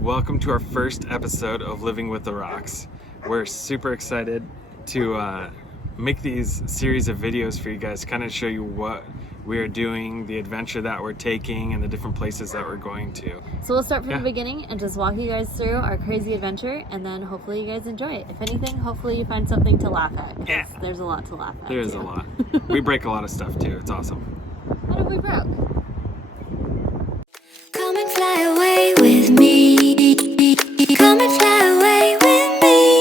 welcome to our first episode of Living with the Rocks. We're super excited to make these series of videos for you guys, kind of show you what we are doing, the adventure that we're taking, and the different places that we're going to. So we'll start from the beginning and just walk you guys through our crazy adventure, and then hopefully you guys enjoy it. If anything, hopefully you find something to laugh at. Yeah. There's a lot to laugh at. There is a lot. We break a lot of stuff too. It's awesome. What have we broke? Come and fly away with me. Come and fly away with me.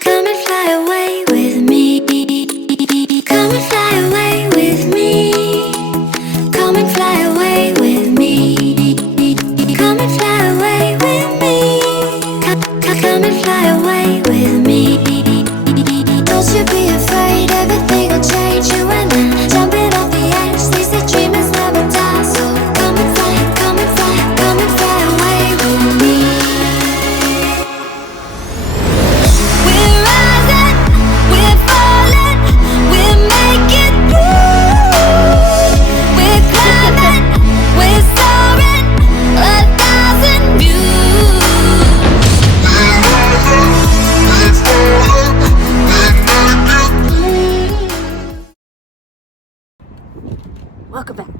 Come and fly away with me. Come and fly away with me. Come and fly away with me. Come and fly away with me. Come and fly away with me. Don't you be afraid, everything will change. You and I jumping off the edge. They say dreamers never die, so come and fly, come and fly, come and fly away with me. We're rising, we're falling, we're making through. We're climbing, we're soaring, 1,000 views.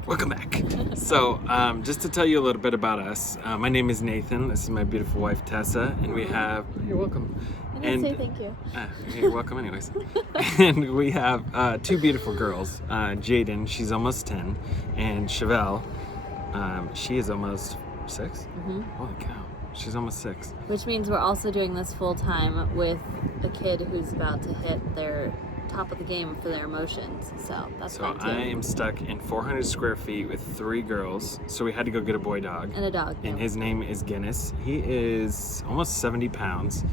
Welcome back. So, just to tell you a little bit about us, my name is Nathan. This is my beautiful wife Tessa, and we have. You're welcome. I didn't say thank you. You're welcome, anyways. And we have two beautiful girls. Jaden, she's almost 10, and Chevelle, she is almost 6. Mm-hmm. Holy cow, she's almost 6. Which means we're also doing this full time with a kid who's about to hit their top of the game for their emotions. So that's fun too. I am stuck in 400 square feet with 3 girls. So we had to go get a boy dog. And a dog. And his name is Guinness. He is almost 70 pounds.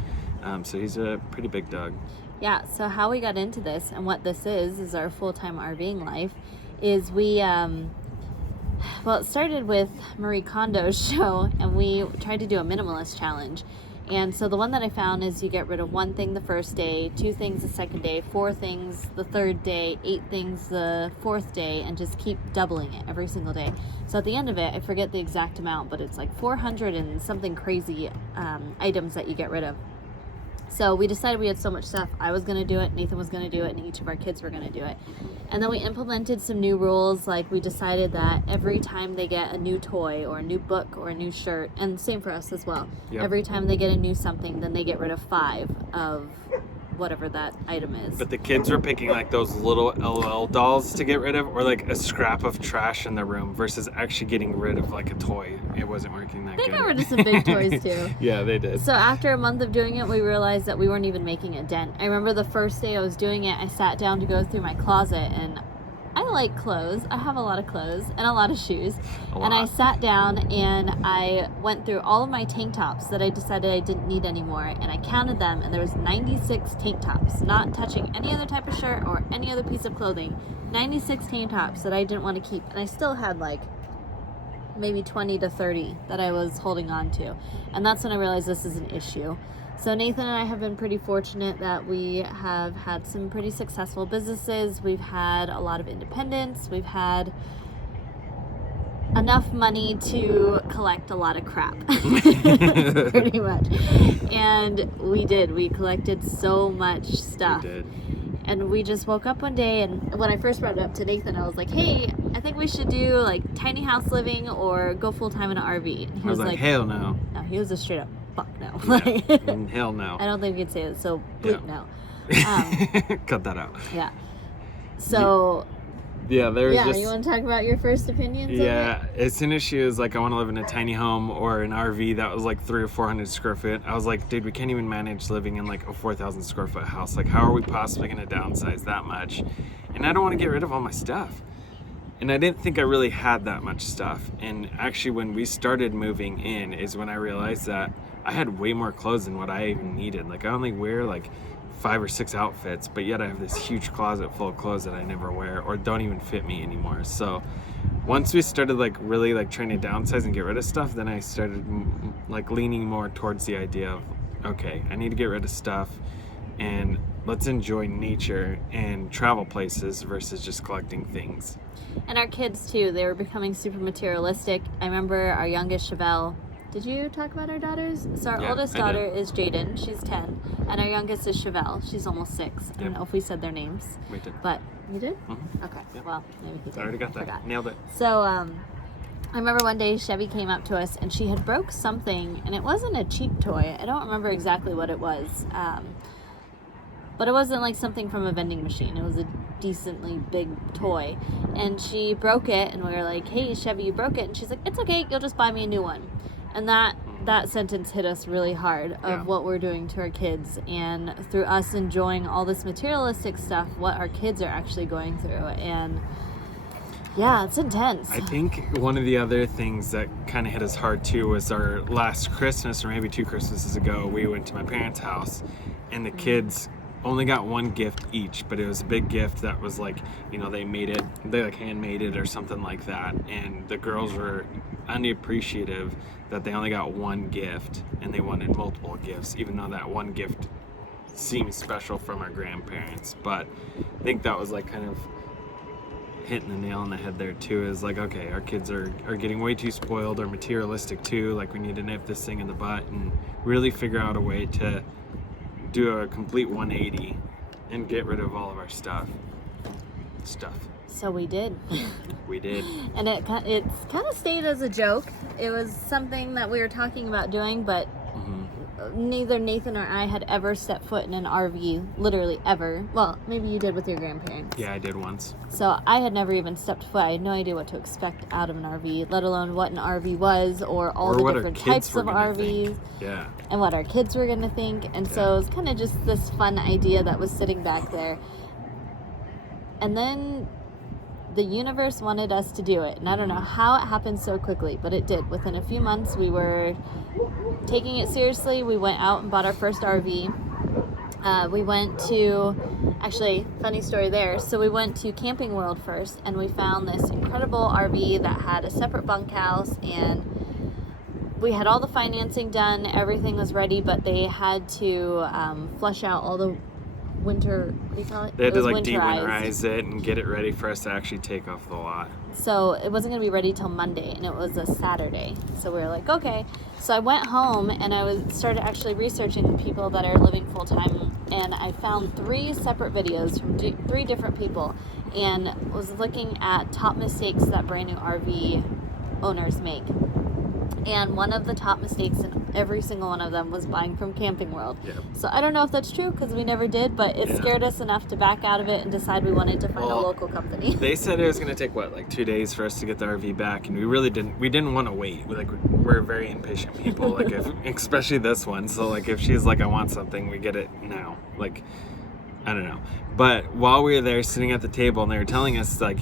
So he's a pretty big dog. Yeah, so how we got into this and what this is our full-time RVing life, is we, well, it started with Marie Kondo's show, and we tried to do a minimalist challenge. And so the one that I found is you get rid of 1 thing the first day, 2 things the second day, 4 things the third day, 8 things the 4th day, and just keep doubling it every single day. So at the end of it, I forget the exact amount, but it's like 400 and something crazy items that you get rid of. So we decided we had so much stuff. I was going to do it, Nathan was going to do it, and each of our kids were going to do it. And then we implemented some new rules. Like, we decided that every time they get a new toy or a new book or a new shirt, and same for us as well, every time they get a new something, then they get rid of 5 of whatever that item is. But the kids were picking like those little LOL dolls to get rid of, or like a scrap of trash in the room, versus actually getting rid of like a toy. It wasn't working that good. They got rid of some big toys too. Yeah, they did. So after a month of doing it, we realized that we weren't even making a dent. I remember the first day I was doing it, I sat down to go through my closet, and I like clothes. I have a lot of clothes and a lot of shoes. And I sat down and I went through all of my tank tops that I decided I didn't need anymore, and I counted them, and there was 96 tank tops, not touching any other type of shirt or any other piece of clothing. 96 tank tops that I didn't want to keep, and I still had like maybe 20 to 30 that I was holding on to. And that's when I realized this is an issue. So Nathan and I have been pretty fortunate that we have had some pretty successful businesses. We've had a lot of independence. We've had enough money to collect a lot of crap, pretty much. And we did. We collected so much stuff. We did. And we just woke up one day, and when I first brought it up to Nathan, I was like, hey, I think we should do like tiny house living or go full-time in an RV. And he I was like, hell no. No, he was a straight up fuck no. Yeah. Hell no. I don't think we could say that, so bleep no. Cut that out. Yeah. So. Yeah, there was just. You want to talk about your first opinions? Yeah, as soon as she was like, I want to live in a tiny home or an RV that was like 300 or 400 square feet, I was like, dude, we can't even manage living in like a 4,000 square foot house. Like, how are we possibly going to downsize that much? And I don't want to get rid of all my stuff. And I didn't think I really had that much stuff. And actually, when we started moving in is when I realized that I had way more clothes than what I even needed. Like, I only wear like 5 or 6 outfits, but yet I have this huge closet full of clothes that I never wear or don't even fit me anymore. So once we started like really like trying to downsize and get rid of stuff, then I started like leaning more towards the idea of, okay, I need to get rid of stuff and let's enjoy nature and travel places versus just collecting things. And our kids too, they were becoming super materialistic. I remember our youngest, Chevelle, Did you talk about our daughters? So our Yeah, oldest I daughter did. is Jaden. She's 10. And our youngest is Chevelle. She's almost 6. I don't Yep. know if we said their names. We did. But you did? Mhm. Okay. Yep. Well, maybe he did. I already got that. Forgot. Nailed it. So I remember one day Chevy came up to us and she had broke something, and it wasn't a cheap toy. I don't remember exactly what it was. But it wasn't like something from a vending machine. It was a decently big toy. And she broke it, and we were like, hey, Chevy, you broke it. And she's like, it's okay, you'll just buy me a new one. And that sentence hit us really hard of Yeah. what we're doing to our kids. And through us enjoying all this materialistic stuff, what our kids are actually going through. And yeah, it's intense. I think one of the other things that kind of hit us hard too was our last Christmas, or maybe 2 Christmases ago, we went to my parents' house, and the kids only got one gift each, but it was a big gift that was like, you know, they like handmade it or something like that, and the girls were unappreciative that they only got one gift and they wanted multiple gifts, even though that one gift seems special from our grandparents. But I think that was like kind of hitting the nail on the head there too, is like, okay, our kids are getting way too spoiled or materialistic too, like we need to nip this thing in the butt and really figure out a way to do a complete 180 and get rid of all of our stuff. So we did. We did. And it's kind of stayed as a joke. It was something that we were talking about doing, but neither Nathan or I had ever stepped foot in an RV, literally ever. Well, maybe you did with your grandparents. Yeah, I did once. So I had never even stepped foot. I had no idea what to expect out of an RV, let alone what an RV was, or all the what different our kids types were of gonna RVs. think. Yeah. And what our kids were going to think. And so it was kind of just this fun idea that was sitting back there. And then the universe wanted us to do it. And I don't know how it happened so quickly, but it did. Within a few months, we were taking it seriously. We went out and bought our first RV. We went to, actually, funny story there. So we went to Camping World first, and we found this incredible RV that had a separate bunkhouse, and we had all the financing done, everything was ready, but they had to flush out all the winter, what do you call it? They had It to was like winterized. de-winterize it and get it ready for us to actually take off the lot. So it wasn't going to be ready till Monday, and it was a Saturday. So we were like, okay. So I went home, and I started actually researching people that are living full-time, and I found 3 separate videos from 3 different people, and was looking at top mistakes that brand new RV owners make. And one of the top mistakes in every single one of them was buying from Camping World. Yep. So I don't know if that's true, because we never did, but it scared us enough to back out of it and decide we wanted to find a local company. They said it was going to take like 2 days for us to get the RV back, and we didn't want to wait. We're very impatient people, like especially this one. So like if she's like, I want something, we get it now. Like, I don't know. But while we were there sitting at the table and they were telling us like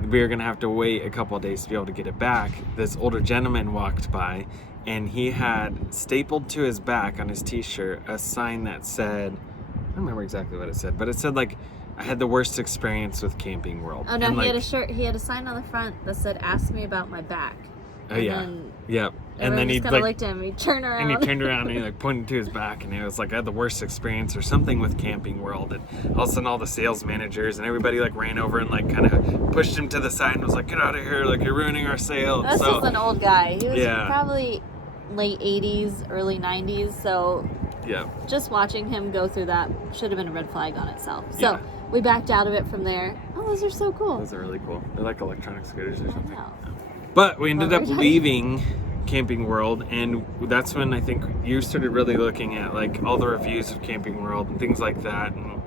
we were going to have to wait a couple of days to be able to get it back, this older gentleman walked by, and he had stapled to his back on his t-shirt a sign that said, I don't remember exactly what it said, but it said like, I had the worst experience with Camping World. Oh no, and, he had like, a shirt, he had a sign on the front that said, ask me about my back. Oh And yeah. then Yep. And everyone then he just kind of like looked at him, he turned around. and he turned around and he like pointed to his back, and it was like, I had the worst experience or something with Camping World. And all of a sudden all the sales managers and everybody like ran over and like kind of pushed him to the side and was like, get out of here, like you're ruining our sale. This So was an old guy. He was Yeah. probably late 80s, early 90s, so yeah. just watching him go through that should have been a red flag on itself. So Yeah. we backed out of it from there. Oh, those are so cool. Those are really cool. They're like electronic scooters or something. Wow. But we ended Well, up very nice. leaving Camping World, and that's when I think you started really looking at like all the reviews of Camping World and things like that, and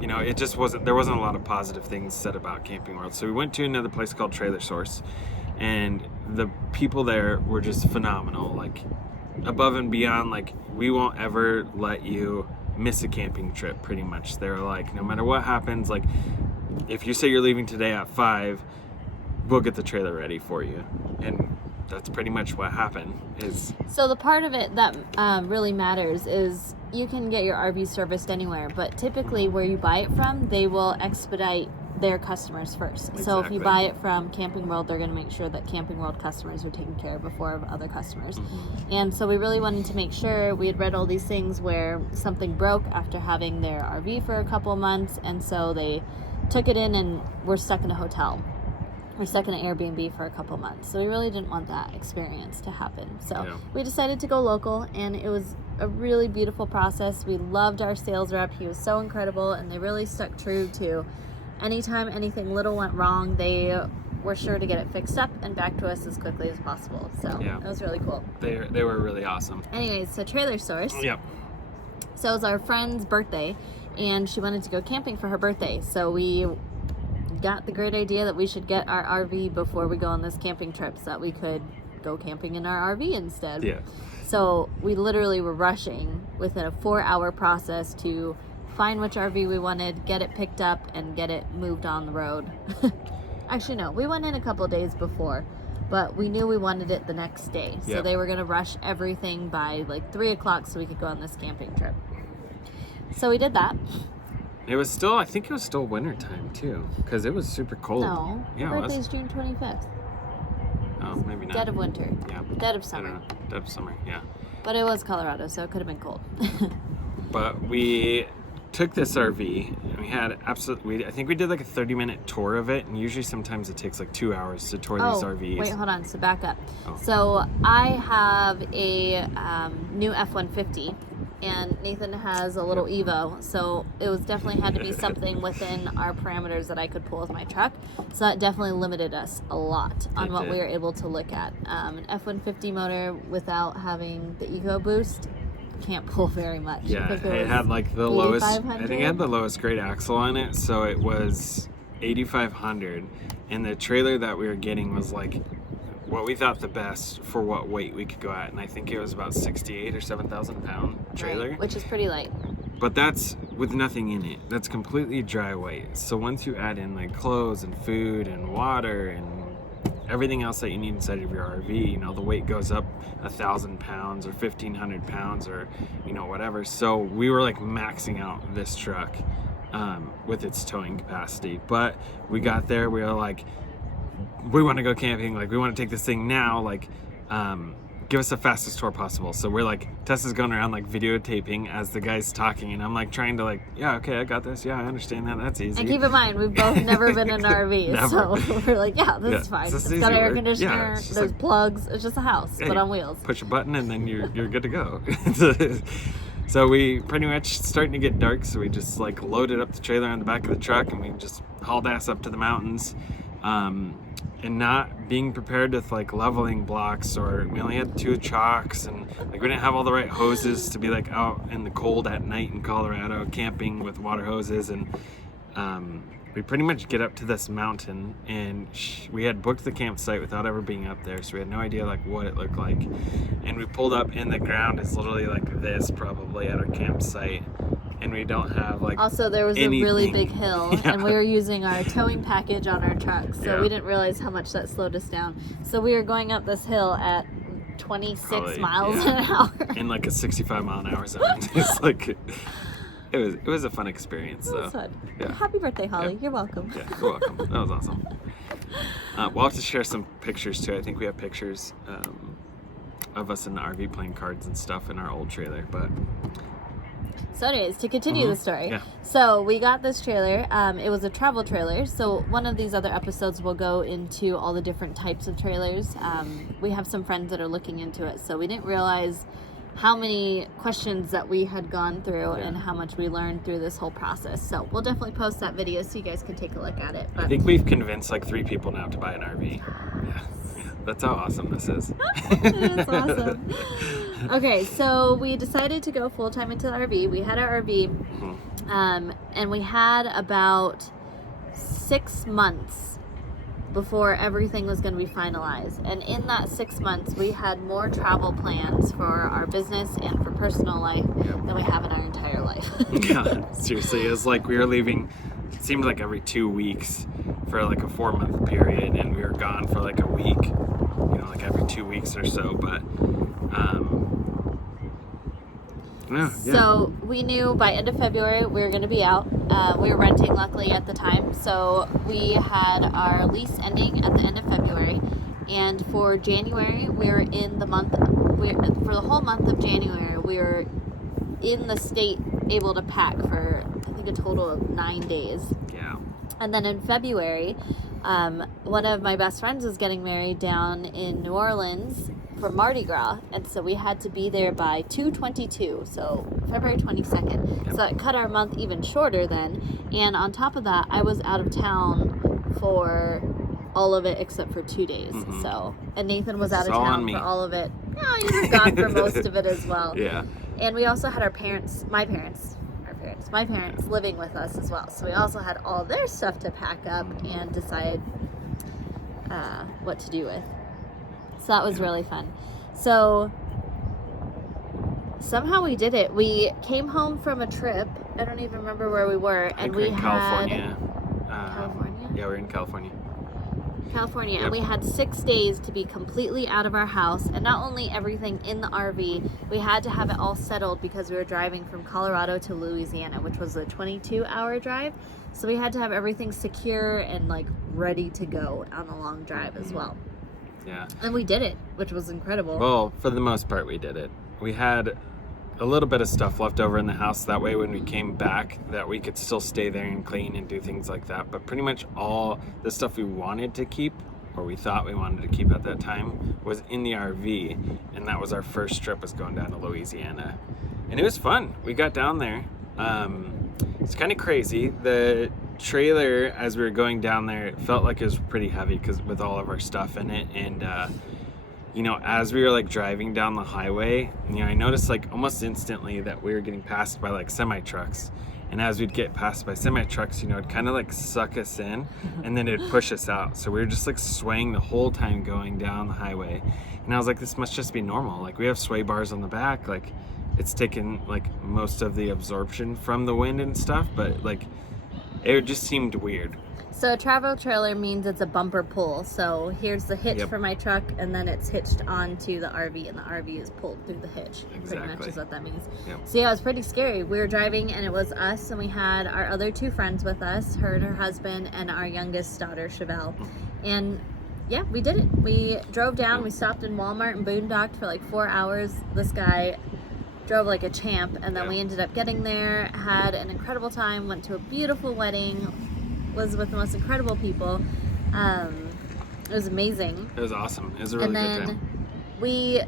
you know, it just wasn't, there wasn't a lot of positive things said about Camping World. So we went to another place called Trailer Source, and the people there were just phenomenal, like above and beyond. Like, we won't ever let you miss a camping trip, pretty much. They're like, no matter what happens, like if you say you're leaving today at 5, we'll get the trailer ready for you. And that's pretty much what happened. Is So the part of it that really matters is you can get your RV serviced anywhere, but typically where you buy it from, they will expedite their customers first. So if you Exactly. buy it from Camping World, they're going to make sure that Camping World customers are taken care of before other customers. And so we really wanted to make sure. We had read all these things where something broke after having their RV for a couple of months, and so they took it in and were stuck in a hotel. we're stuck in an Airbnb for a couple months. So we really didn't want that experience to happen. So we decided to go local, and it was a really beautiful process. We loved our sales rep. He was so incredible, and they really stuck true to anytime anything little went wrong, they were sure to get it fixed up and back to us as quickly as possible. So it was really cool. They were really awesome. Anyways, so Trailer Source. Yep. So it was our friend's birthday, and she wanted to go camping for her birthday. So we got the great idea that we should get our RV before we go on this camping trip so that we could go camping in our RV instead. Yeah. So we literally were rushing within a 4-hour process to find which RV we wanted, get it picked up, and get it moved on the road. Actually, no, we went in a couple days before, but we knew we wanted it the next day. So they were going to rush everything by like 3 o'clock so we could go on this camping trip. So we did that. It was still, I think it was still wintertime too, because it was super cold. No, yeah, your birthday's June 25th. Oh, maybe not. Dead of winter. Yeah. Dead of I summer. don't know. Dead of summer, yeah. But it was Colorado, so it could have been cold. But we took this RV, and we had I think we did like a 30-minute tour of it, and usually sometimes it takes like 2 hours to tour these RVs. Wait, hold on. So back up. Oh. So I have a new F-150, and Nathan has a little Evo. So it was definitely had to be something within our parameters that I could pull with my truck. So that definitely limited us a lot on what we were able to look at. An F-150 motor without having the EcoBoost can't pull very much. Yeah, it had like the lowest, I think it had the lowest grade axle on it, so it was 8,500, and the trailer that we were getting was like what we thought the best for what weight we could go at, and I think it was about 68 or 7,000 pound trailer. Right, which is pretty light. But that's with nothing in it. That's completely dry weight. So once you add in like clothes and food and water and everything else that you need inside of your RV, you know, the weight goes up 1,000 pounds or 1,500 pounds or, you know, whatever. So we were like maxing out this truck with its towing capacity. But we got there, we were like, we want to go camping, like we want to take this thing now, like give us the fastest tour possible. So we're like, Tessa's going around like videotaping as the guy's talking, and I'm like trying to like, yeah, okay, I got this, yeah, I understand that, that's easy. And keep in mind, we've both never been in an RV, so we're like, yeah, this is fine. It's got air conditioner, there's like, plugs, it's just a house, but on wheels. Push a button and then you're good to go. So we pretty much starting to get dark, so we just like loaded up the trailer on the back of the truck and we just hauled ass up to the mountains. And not being prepared with like leveling blocks, or we only had 2 chocks, and like we didn't have all the right hoses to be like out in the cold at night in Colorado camping with water hoses. And we pretty much get up to this mountain, and we had booked the campsite without ever being up there, so we had no idea like what it looked like. And we pulled up, and the ground is literally like this probably at our campsite, and we don't have like also there was anything. A really big hill, and we were using our towing package on our truck, so we didn't realize how much that slowed us down. So we were going up this hill at 26 miles an hour in like a 65-mile-an-hour zone. It's like it was a fun experience. It was fun. Happy birthday, Holly. You're welcome. Yeah, you're welcome. That was awesome. We'll have to share some pictures too. I think we have pictures of us in the RV playing cards and stuff in our old trailer. But so anyways, to continue the story, so we got this trailer. It was a travel trailer, so one of these other episodes will go into all the different types of trailers. We have some friends that are looking into it, so we didn't realize how many questions that we had gone through and how much we learned through this whole process. So we'll definitely post that video so you guys can take a look at it. But I think we've convinced like 3 people now to buy an RV. Yeah. That's how awesome this is. It is awesome. Okay, so we decided to go full-time into the RV. We had our RV, and we had about 6 months before everything was going to be finalized. And in that 6 months, we had more travel plans for our business and for personal life than we have in our entire life. Yeah, seriously. It was like we were leaving, it seemed like every 2 weeks for like a 4-month period, and we were gone for like a week, you know, like every 2 weeks or so. But so we knew by end of February we were going to be out. We were renting luckily at the time, so we had our lease ending at the end of February, and for January we were in the month, for the whole month of January we were in the state able to pack for I think a total of 9 days. Yeah. And then in February one of my best friends was getting married down in New Orleans for Mardi Gras, and so we had to be there by 2/22, so February 22nd. So it cut our month even shorter then. And on top of that, I was out of town for all of it except for 2 days. So, and Nathan was out of town for all of it. No, you were gone for most of it as well. Yeah. And we also had my parents living with us as well. So we also had all their stuff to pack up and decide what to do with. So that was really fun. So somehow we did it. We came home from a trip. I don't even remember where we were. And we had California. California? Yeah, we were in California. Yep. And we had 6 days to be completely out of our house, and not only everything in the RV, we had to have it all settled because we were driving from Colorado to Louisiana, which was a 22-hour drive. So we had to have everything secure and like ready to go on a long drive as well. Yeah. And we did it, which was incredible. Well, for the most part, we did it. We had a little bit of stuff left over in the house. That way, when we came back, that we could still stay there and clean and do things like that. But pretty much all the stuff we wanted to keep, or we thought we wanted to keep at that time, was in the RV. And that was our first trip, was going down to Louisiana. And it was fun. We got down there. It's kind of crazy. The trailer, as we were going down there, it felt like it was pretty heavy because with all of our stuff in it. And you know, as we were like driving down the highway, you know, I noticed like almost instantly that we were getting passed by like semi trucks. And as we'd get passed by semi trucks, you know, it'd kind of like suck us in and then it'd push us out. So we were just like swaying the whole time going down the highway. And I was like, this must just be normal. Like, we have sway bars on the back. Like, it's taken like most of the absorption from the wind and stuff, but like it just seemed weird. So a travel trailer means it's a bumper pull. So here's the hitch for my truck, and then it's hitched onto the RV, and the RV is pulled through the hitch. Exactly. Pretty much is what that means. Yep. So yeah, it was pretty scary. We were driving, and it was us, and we had our other two friends with us, her and her husband, and our youngest daughter, Chevelle. And yeah, we did it. We drove down. We stopped in Walmart and boondocked for like 4 hours. This guy drove like a champ, and then we ended up getting there, had an incredible time, went to a beautiful wedding, was with the most incredible people. It was amazing. It was awesome. It was a really good time.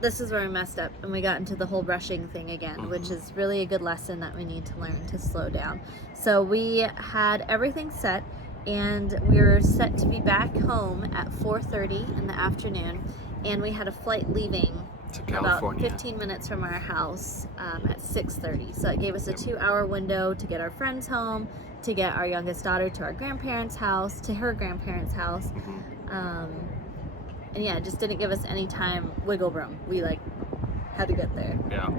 This is where we messed up, and we got into the whole rushing thing again, which is really a good lesson that we need to learn to slow down. So we had everything set, and we were set to be back home at 4:30 in the afternoon, and we had a flight leaving about 15 minutes from our house at 6:30. So it gave us a 2-hour window to get our friends home, to get our youngest daughter to our grandparents' house, to her grandparents' house. And yeah, it just didn't give us any time, wiggle room. We like had to get there. Yeah.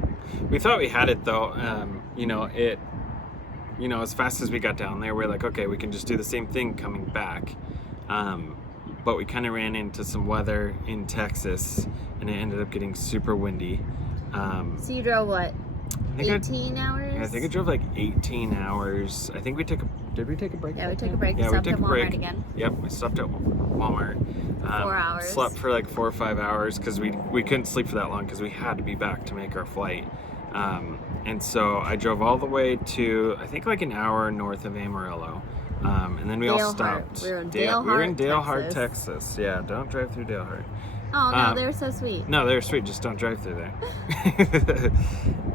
We thought we had it though. As fast as we got down there, we're like, okay, we can just do the same thing coming back. But we kind of ran into some weather in Texas, and it ended up getting super windy. So you drove what? 18 hours? I think I drove like 18 hours. I think did we take a break? Yeah, we took a break. Yeah, We we stopped took at a break. Walmart again. Yep, we stopped at Walmart. 4 hours. Slept for like 4 or 5 hours because we couldn't sleep for that long because we had to be back to make our flight. And so I drove all the way to, I think like an hour north of Amarillo. And then we all stopped. We were in Dalehart, Texas. Yeah, don't drive through Dalehart. Oh, no, they were so sweet. No, they were sweet. Just don't drive through there.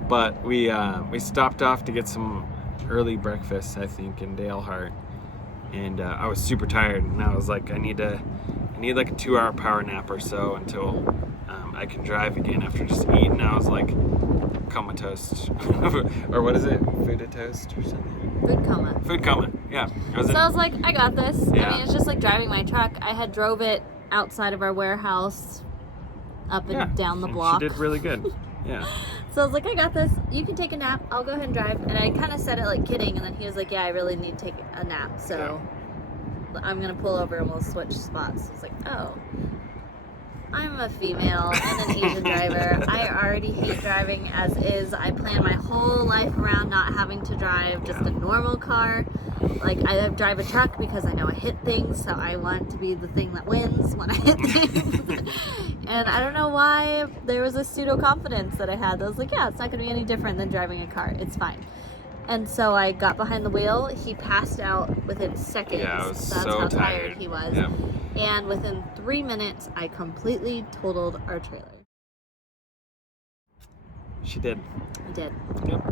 But we stopped off to get some early breakfast, I think, in Dalehart. And I was super tired, and I was like, I need like a 2-hour power nap or so until I can drive again after just eating. I was like comatose, or what is it? Food-a-toast or something? Food coma. Yeah. I was like, I got this. Yeah. I mean, it's just like driving my truck. I had drove it outside of our warehouse, up and down the block. She did really good. Yeah. So I was like, I got this. You can take a nap. I'll go ahead and drive. And I kind of said it like kidding, and then he was like, yeah, I really need to take a nap. So I'm going to pull over and we'll switch spots. I was like, oh. I'm a female and an Asian driver. I already hate driving as is. I plan my whole life around not having to drive just a normal car. Like, I drive a truck because I know I hit things, so I want to be the thing that wins when I hit things. And I don't know why there was a pseudo confidence that I had. I was like, yeah, it's not going to be any different than driving a car. It's fine. And so I got behind the wheel. He passed out within seconds. Yeah, I was That's so how tired. he was. Yep. And within 3 minutes, I completely totaled our trailer. She did. I did. Yep.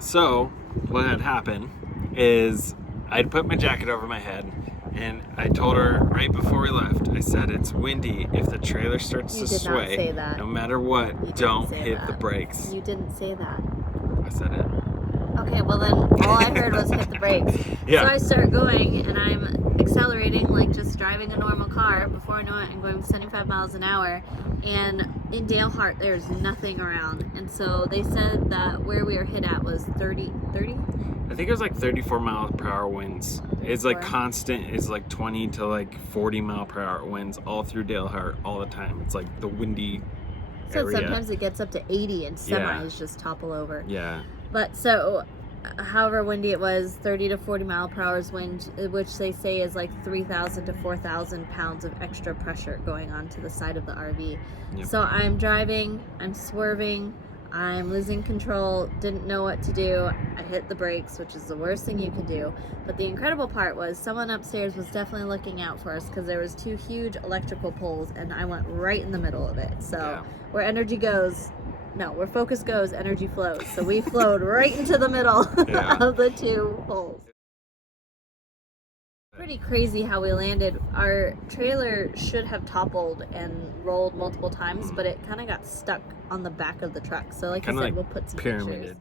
So, what had happened is I'd put my jacket over my head, and I told her right before we left, I said, it's windy. If the trailer starts You to did not sway, say that. no matter what, You didn't don't say hit that. the brakes. You didn't say that. I said it. Okay, well then all I heard was hit the brakes. Yeah. So I start going and I'm accelerating like just driving a normal car. Before I know it, I'm going 75 miles an hour. And in Dalehart, there's nothing around. And so they said that where we were hit at was 30? I think it was like 34 mile per hour winds. It's like 34. constant. It's like 20 to like 40 mile per hour winds all through Dalehart all the time. It's like the windy So area. sometimes it gets up to 80 and semis Yeah. just topple over. Yeah. But so, however windy it was, 30 to 40 mile per hour wind, which they say is like 3,000 to 4,000 pounds of extra pressure going onto the side of the RV. Yep. So I'm driving, I'm swerving, I'm losing control, didn't know what to do. I hit the brakes, which is the worst thing you can do. But the incredible part was someone upstairs was definitely looking out for us because there was 2 huge electrical poles and I went right in the middle of it. So Yeah. where energy goes, no, where focus goes, energy flows. So we flowed right into the middle Yeah. of the 2 poles. Pretty crazy how we landed. Our trailer should have toppled and rolled multiple times, but it kind of got stuck on the back of the truck. So like I Kinda said, like we'll put some pyramided. pictures.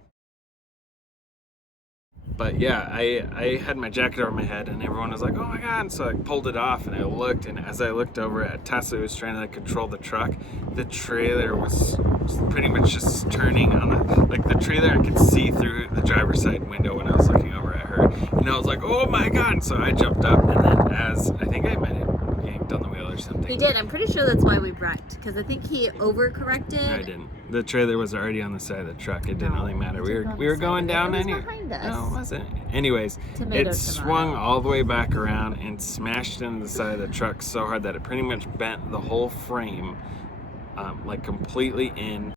But yeah, I had my jacket over my head and everyone was like, oh my God. And so I pulled it off and I looked, and as I looked over at Tessa, who was trying to like, control the truck, the trailer was pretty much just turning on the trailer. I could see through the driver's side window when I was looking over at her. And I was like, oh my God. And so I jumped up, and then I think I might have yanked on the wheel or something. He did. I'm pretty sure that's why we wrecked, because I think he overcorrected. No, I didn't. The trailer was already on the side of the truck. It didn't No, really matter. it We was were on we the were side going of it. down It was anyway. behind us. No, it wasn't. Anyways, Tomato, it tomato. swung all the way back around and smashed into the side of the truck so hard that it pretty much bent the whole frame, like completely in.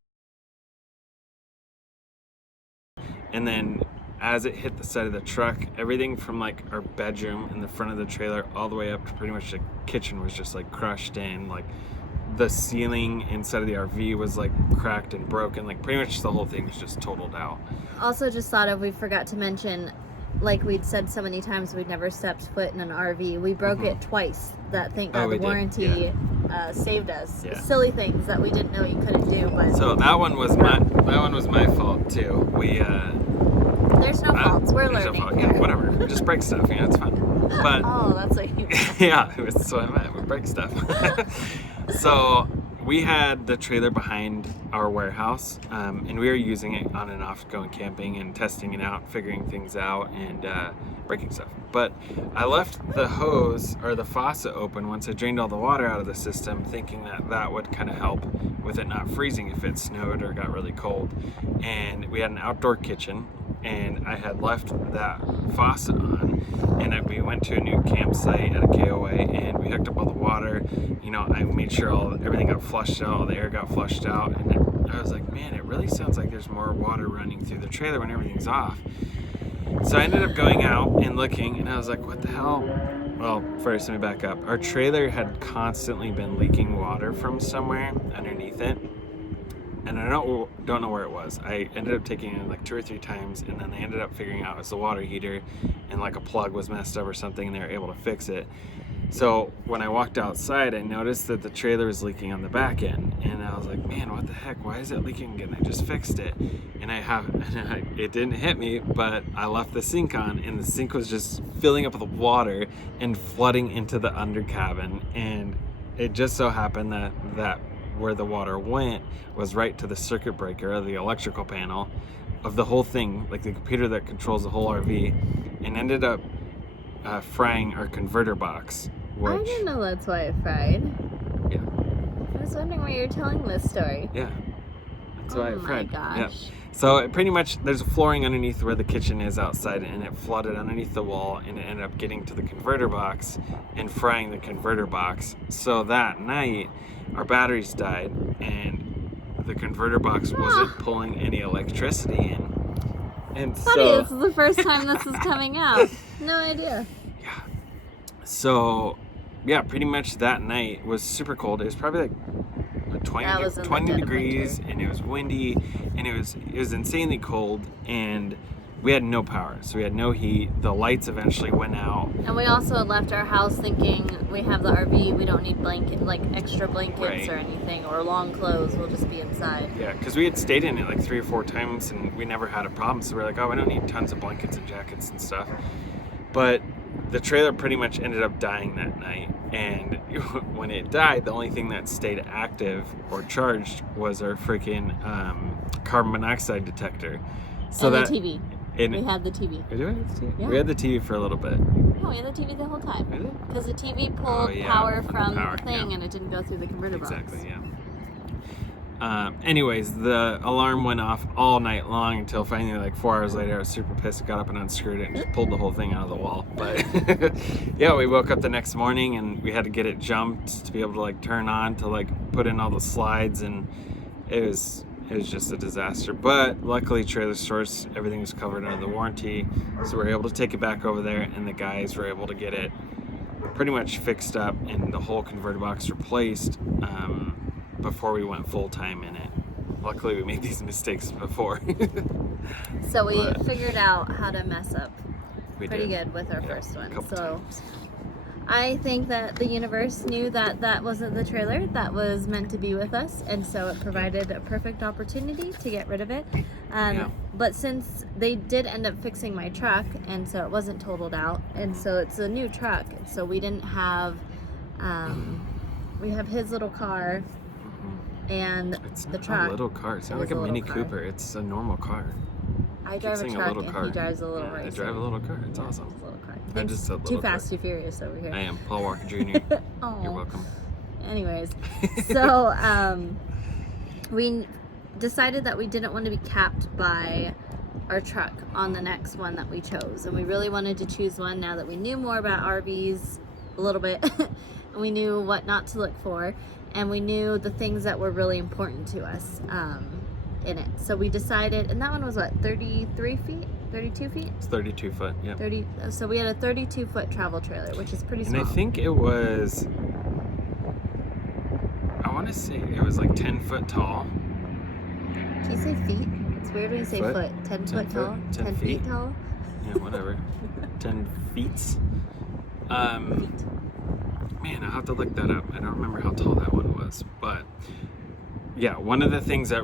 And then as it hit the side of the truck, everything from like our bedroom in the front of the trailer all the way up to pretty much the kitchen was just like crushed in. Like the ceiling inside of the RV was like cracked and broken. Like pretty much the whole thing was just totaled out. Also just thought of, we forgot to mention, like we'd said so many times, we'd never stepped foot in an RV. We broke it twice. That, thank God, Oh, we the did, warranty saved us. Yeah. Silly things that we didn't know you couldn't do, but So that one was my fault too. We there's no faults. We're there's no learning. fault. Yeah, whatever. We just break stuff. Yeah, it's fine. But Oh, that's what you meant. yeah, that's what I meant. We break stuff. So we had the trailer behind our warehouse, and we were using it on and off, going camping and testing it out, figuring things out, and breaking stuff. But I left the hose or the faucet open once I drained all the water out of the system, thinking that that would kind of help with it not freezing if it snowed or got really cold. And we had an outdoor kitchen, and I had left that faucet on, and we went to a new campsite at a KOA, and we hooked up all the water. You know, I made sure everything got flushed out, all the air got flushed out, and I was like, man, it really sounds like there's more water running through the trailer when everything's off. So I ended up going out and looking, and I was like, what the hell? Well, first, let me back up. Our trailer had constantly been leaking water from somewhere underneath it, and I don't know where it was. I ended up taking it like 2 or 3 times, and then they ended up figuring out it was the water heater, and like a plug was messed up or something, and they were able to fix it. So when I walked outside, I noticed that the trailer was leaking on the back end, and I was like, man, what the heck? Why is it leaking again? I just fixed it, and it didn't hit me, but I left the sink on, and the sink was just filling up with water and flooding into the under cabin, and it just so happened that where the water went was right to the circuit breaker of the electrical panel of the whole thing, like the computer that controls the whole RV, and ended up frying our converter box. Which, I didn't know that's why it fried. Yeah. I was wondering why you're telling this story. Yeah. That's why it fried. Oh my Yeah. gosh. So it pretty much, there's flooring underneath where the kitchen is outside, and it flooded underneath the wall, and it ended up getting to the converter box and frying the converter box. So that night, our batteries died, and the converter box wasn't pulling any electricity in. And Funny, so, this is the first time this is coming out. No idea. yeah. So, yeah, pretty much that night was super cold. It was probably like 20 degrees, and it was windy, and it was insanely cold, and we had no power, so we had no heat. The lights eventually went out. And we also left our house thinking we have the RV, we don't need extra blankets Right. or anything, or long clothes, we'll just be inside. Yeah, because we had stayed in it like 3 or 4 times, and we never had a problem, so we're like, oh, we don't need tons of blankets and jackets and stuff. But the trailer pretty much ended up dying that night, and when it died, the only thing that stayed active or charged was our freaking carbon monoxide detector. So and that the TV. We had the TV. We had the TV? Yeah. We had the TV for a little bit. No, we had the TV the whole time. Really? Because the TV pulled power from the thing, and it didn't go through the converter box. Exactly, yeah. Anyways, the alarm went off all night long until finally, like 4 hours later, I was super pissed, got up and unscrewed it and just pulled the whole thing out of the wall. But yeah, we woke up the next morning and we had to get it jumped to be able to like turn on to like put in all the slides, and it was just a disaster. But luckily, Trailer Source, everything was covered under the warranty, so we were able to take it back over there, and the guys were able to get it pretty much fixed up and the whole converter box replaced before we went full time in it. Luckily, we made these mistakes before. So we figured out how to mess up pretty did. good with our first one. Couple times. I think that the universe knew that that wasn't the trailer that was meant to be with us, and so it provided a perfect opportunity to get rid of it. But since they did end up fixing my truck, and so it wasn't totaled out, and so it's a new truck, so we didn't have, we have his little car and It's the not truck. a little car. It's not It like is a a Mini little car. Cooper. It's a normal car. I drive a saying a truck little and car. he drives a little Yeah, I racer. drive a little car. It's awesome. It's a little car. I Thanks. just said Too little car. fast, too furious over here. I am Paul Walker Jr. Aw. You're welcome. Anyways, so we decided that we didn't want to be capped by our truck on the next one that we chose, and we really wanted to choose one now that we knew more about RVs a little bit and we knew what not to look for, and we knew the things that were really important to us in it. So we decided, and that one was what, 33 feet, 32 feet, It's 32 foot. Yeah. 30. So we had a 32-foot travel trailer, which is pretty And small. I think it was, I want to say it was like 10 foot tall. Can you say feet? It's weird when you say Foot? foot. 10 foot tall? 10 feet feet? tall? Yeah, whatever. 10 feet. Man, I'll have to look that up. I don't remember how tall that one was. But yeah, one of the things that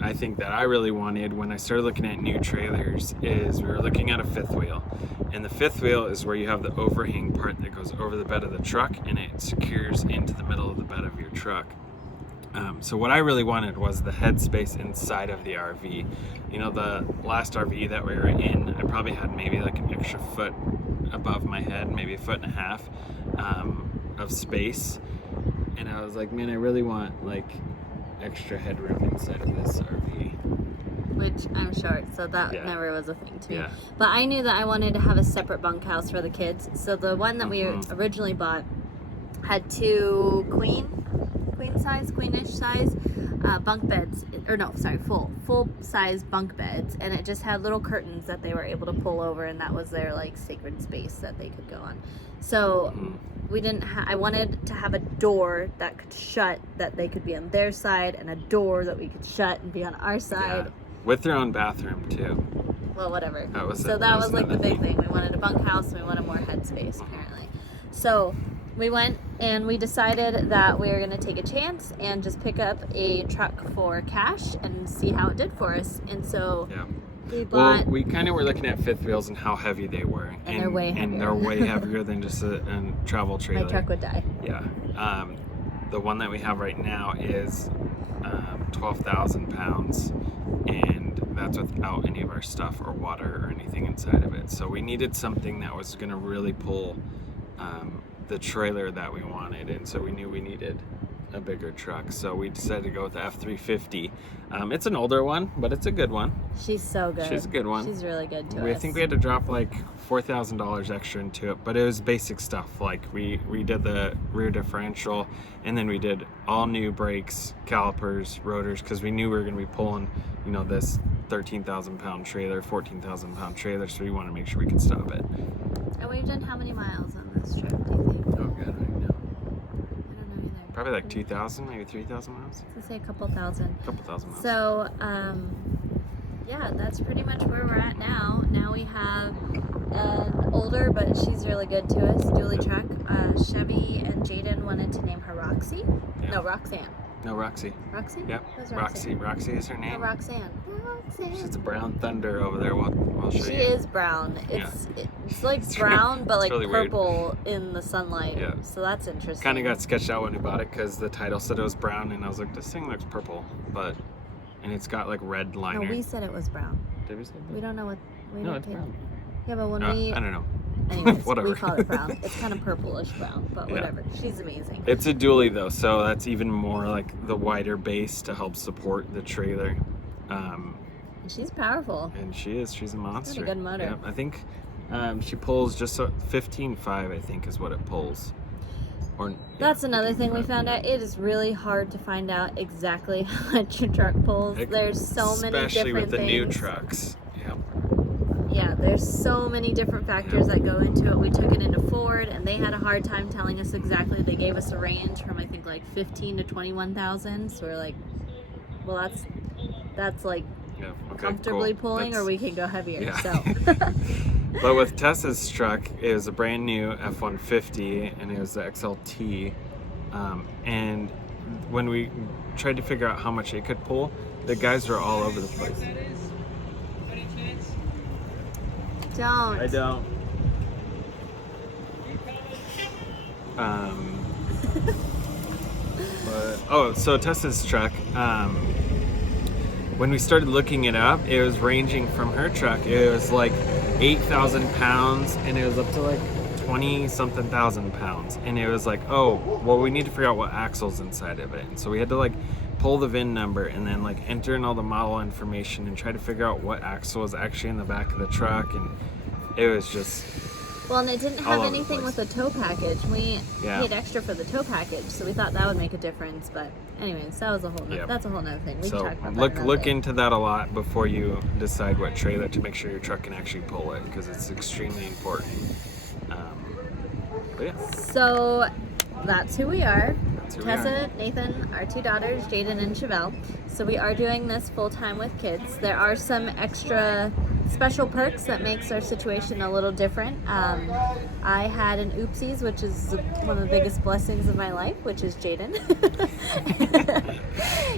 I think that I really wanted when I started looking at new trailers is we were looking at a fifth wheel. And the fifth wheel is where you have the overhang part that goes over the bed of the truck, and it secures into the middle of the bed of your truck. So what I really wanted was the headspace inside of the RV. You know, the last RV that we were in, I probably had maybe like an extra foot above my head, maybe a foot and a half of space. And I was like, man, I really want like extra headroom inside of this RV. Which I'm short, so that Yeah. never was a thing to me. Yeah. But I knew that I wanted to have a separate bunkhouse for the kids. So the one that we originally bought had two queenish size bunk beds, or no, sorry, full size bunk beds, and it just had little curtains that they were able to pull over, and that was their like sacred space that they could go on. So we didn't I wanted to have a door that could shut, that they could be on their side, and a door that we could shut and be on our side. Yeah. With their own bathroom too. Well, whatever. That was so it. that was like the another big thing. We wanted a bunkhouse and we wanted more headspace, apparently. So we went and we decided that we were going to take a chance and just pick up a truck for cash and see how it did for us. And so Yeah. we Well, bought. we kind of were looking at fifth wheels and how heavy they were. And they're way And heavier. they're way heavier than just a travel trailer. My truck would die. Yeah. The one that we have right now is 12,000 pounds, and that's without any of our stuff or water or anything inside of it. So we needed something that was going to really pull the trailer that we wanted, and so we knew we needed a bigger truck. So we decided to go with the F350. It's an older one, but it's a good one. She's so good. She's a good one. She's really good to us. I think we had to drop like $4,000 extra into it, but it was basic stuff. Like we did the rear differential, and then we did all new brakes, calipers, rotors, because we knew we were going to be pulling, you know, this 13,000 pound trailer, 14,000 pound trailer, so we wanted to make sure we could stop it. And we've done how many miles on this trip, do you think? Oh, God, I know. I don't know either. Probably like 2,000, maybe 3,000 miles. Let's say a couple thousand. A couple thousand miles. So, yeah, that's pretty much where we're at now. Now we have an older, but she's really good to us, dually truck. Chevy and Jaden wanted to name her Roxy. Yeah. No, Roxanne. No, Roxy. Roxy? Yep. Who's Roxy. Roxy is her No, name. Roxanne. Roxanne. She's a brown thunder over there. I'll show you. She is brown. It's like brown, but like really purple in the sunlight. Yeah. So that's interesting. Kind of got sketched out when we bought it because the title said it was brown, and I was like, this thing looks purple, and it's got like red liner. No, we said it was brown. Did we say that? We don't know what. We No, don't it's care. brown. Yeah, but when I we. don't know. Anyways, Whatever. we call it brown. It's kind of purplish brown, but Yeah. whatever. She's amazing. It's a dually though, so that's even more like the wider base to help support the trailer. And she's powerful. And she's a monster. a good motor. Yep. I think she pulls just 15.5, I think is what it pulls. That's another thing we found out. It is really hard to find out exactly how much your truck pulls. There's so many different especially with the things. new trucks. Yep. Yeah, there's so many different factors that go into it. We took it into Ford, and they had a hard time telling us exactly. They gave us a range from I think like 15 to 21,000. So we're like, well, that's like Yeah. Okay, comfortably cool. pulling, or we can go heavier. Yeah. So. But with Tessa's truck, it was a brand new F-150, and it was the XLT. And when we tried to figure out how much it could pull, the guys were all over the place. Don't. I don't. So Tessa's truck, when we started looking it up, it was ranging from her truck. It was like 8,000 pounds, and it was up to like 20-something thousand pounds. And it was like, oh, well, we need to figure out what axle's inside of it. And so we had to like pull the VIN number and then like enter in all the model information and try to figure out what axle was actually in the back of the truck. And it was just... Well, and it didn't all have over the anything place. with the tow package. We Yeah. paid extra for the tow package, so we thought that would make a difference. But anyways, that was a whole. Yep. That's a whole nother thing. We can So talk about that look another look day. into that a lot before you decide what trailer to make sure your truck can actually pull it, because it's extremely important. But yeah, So that's who we are. that's who Tessa, Nathan, our two daughters, Jaden and Chevelle. So we are doing this full time with kids. There are some extra special perks that makes our situation a little different. I had an oopsies, which is one of the biggest blessings of my life, which is Jaden.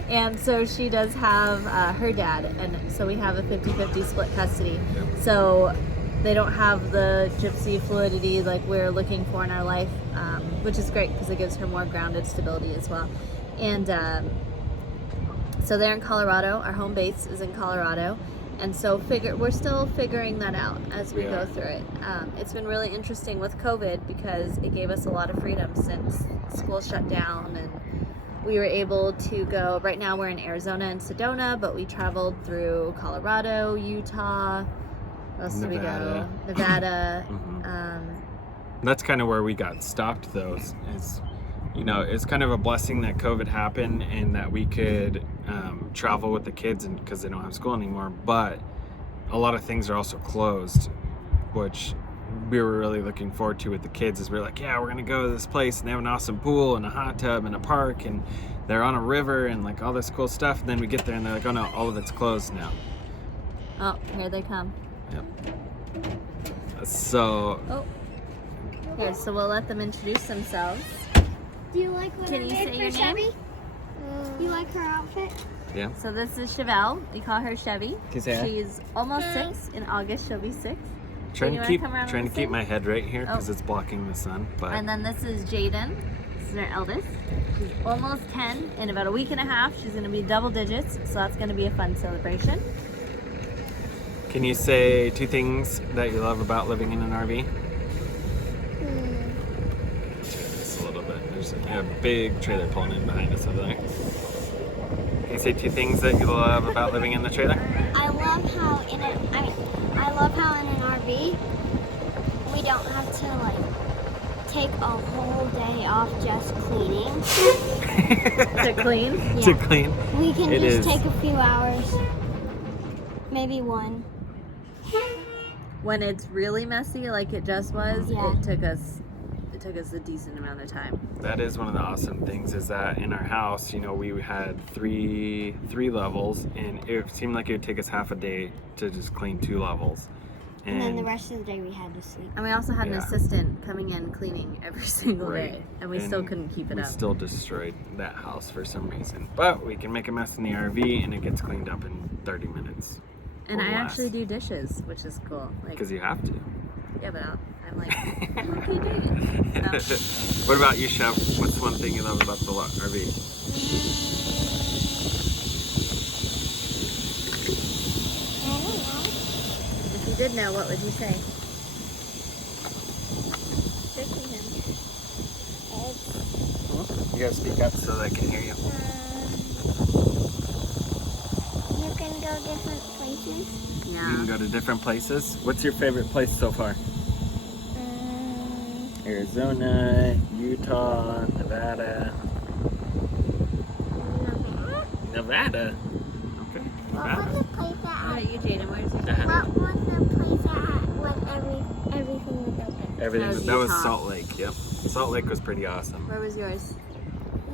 And so she does have her dad, and so we have a 50-50 split custody. So they don't have the gypsy fluidity like we're looking for in our life, which is great because it gives her more grounded stability as well. And so they're in Colorado. Our home base is in Colorado. And so we're still figuring that out as we go through it. It's been really interesting with COVID because it gave us a lot of freedom since school shut down, and we were able to go. Right now we're in Arizona and Sedona, but we traveled through Colorado, Utah. Where else did we go? Nevada. that's kind of where we got stopped though. Is it's kind of a blessing that COVID happened and that we could travel with the kids, and because they don't have school anymore. But a lot of things are also closed, which we were really looking forward to with the kids. Is we're like, yeah, we're gonna go to this place and they have an awesome pool and a hot tub and a park and they're on a river and like all this cool stuff. And then we get there and they're like, oh no, all of it's closed now. Oh, here they come. Yep. So. Oh. Here, so we'll let them introduce themselves. Do you like what Can I you made say for your name? Chevy? You like her outfit? Yeah. So this is Chevelle. We call her Chevy. Can you say hi? She's almost 6. In August, she'll be 6. Trying you to wanna keep come around trying and to keep sit? my head right here because Oh. it's blocking the sun. But And then this is Jaden. This is our eldest. She's almost 10. In about a week and a half, she's going to be double digits. So that's going to be a fun celebration. can you say 2 things that you love about living in an RV? Just a little bit. There's a big trailer pulling in behind us over there. Can you say 2 things that you love about living in the trailer? I love how in an RV we don't have to like take a whole day off just cleaning. To clean? Yeah. To clean. We can It just is. take a few hours, maybe one. When it's really messy, like it just was, Yeah. it took us a decent amount of time. That is one of the awesome things is that in our house, you know, we had three levels, and it seemed like it would take us half a day to just clean 2 levels. And then the rest of the day we had to sleep. And we also had an Yeah. assistant coming in cleaning every single Right. day, and we still couldn't keep it we up. still destroyed that house for some reason. But we can make a mess in the RV, and it gets cleaned up in 30 minutes. And or I less. actually do dishes, which is cool. Like, Because you have to. yeah, but I'm like, okay, doing it. So, What about you, Chef? What's one thing you love about the RV? I don't know. if you did know, what would you say? Tricking him. You gotta speak up so they can hear you. You can go different places. You Yeah. can go to different places. What's your favorite place so far? Arizona, Utah, Nevada. Nevada? Okay. What Nevada. was the place What that about you, Jaden? Where's your Uh-huh. What was the place that when everything was open? Everything That was that was Utah. Salt Lake. Yep. Salt Lake was pretty awesome. Where was yours?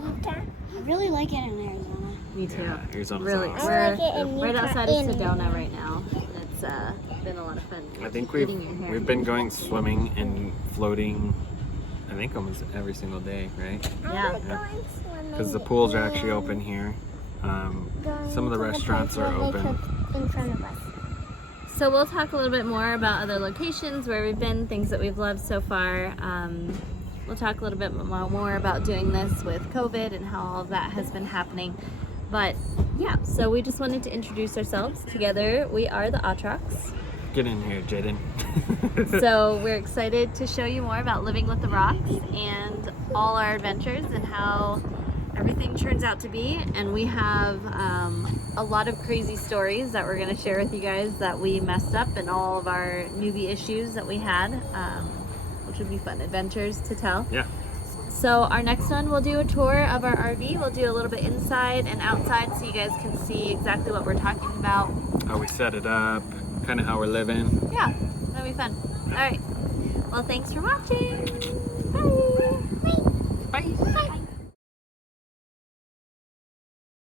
Utah. I really like it in Arizona. Me too. Yeah, Arizona's Really, awesome. I like it in we're right Utah outside of and Sedona right now. It's been a lot of fun. I think Getting your hair. we've been going swimming and floating. I think almost every single day, right? Yeah. Because the pools are actually open here. Some of the restaurants are open. In front of us. So we'll talk a little bit more about other locations, where we've been, things that we've loved so far. We'll talk a little bit more about doing this with COVID and how all of that has been happening. But yeah, so we just wanted to introduce ourselves. Together, we are the Atrox. Get in here, Jaden. So we're excited to show you more about living with the rocks and all our adventures and how everything turns out to be. And we have a lot of crazy stories that we're going to share with you guys that we messed up, and all of our newbie issues that we had, which would be fun adventures to tell. Yeah. So our next one, we'll do a tour of our RV. We'll do a little bit inside and outside so you guys can see exactly what we're talking about. How we set it up, kind of how we're living. Yeah, that'll be fun. All right. Well, thanks for watching. Bye. Bye. Bye.